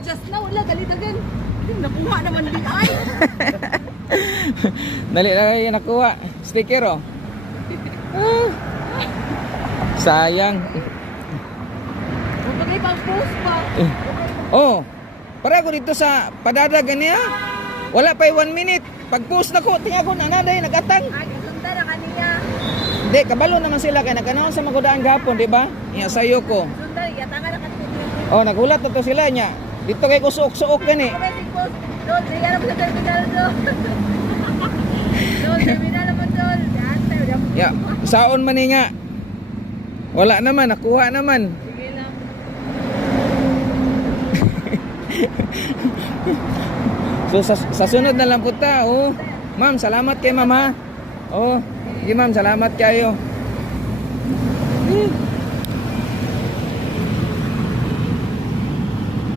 Just now, wala, dali-dagan. Nakuha naman di ay. Dali lang yung nakuha. Sticker oh. Sayang. Huwag bagay pang post pa. Oh, para ko dito sa padadagan niya. Wala pa 1 minute. Pag post na ko, tingnan ko na naday nagatang. Ay, ganda na kaniya. Hindi, kabalo naman sila kaya nagkanaon sa magudaan gapon, di ba? Iya sayo ko. Sundar, yatanga na kaniya. Oh, nagulat na to sila niya. Dito kay kusuok-suok gani. Pwede post. Dol, siya naman sa terminal, Dol. Dol, terminal naman, Dol. Ya, saon man ni nga. Wala naman, nakuha naman. Sige lang. So sa sunod na lang po ta, oh. Ma'am, salamat kay ma'am ha. Oh, sige ma'am, salamat kayo.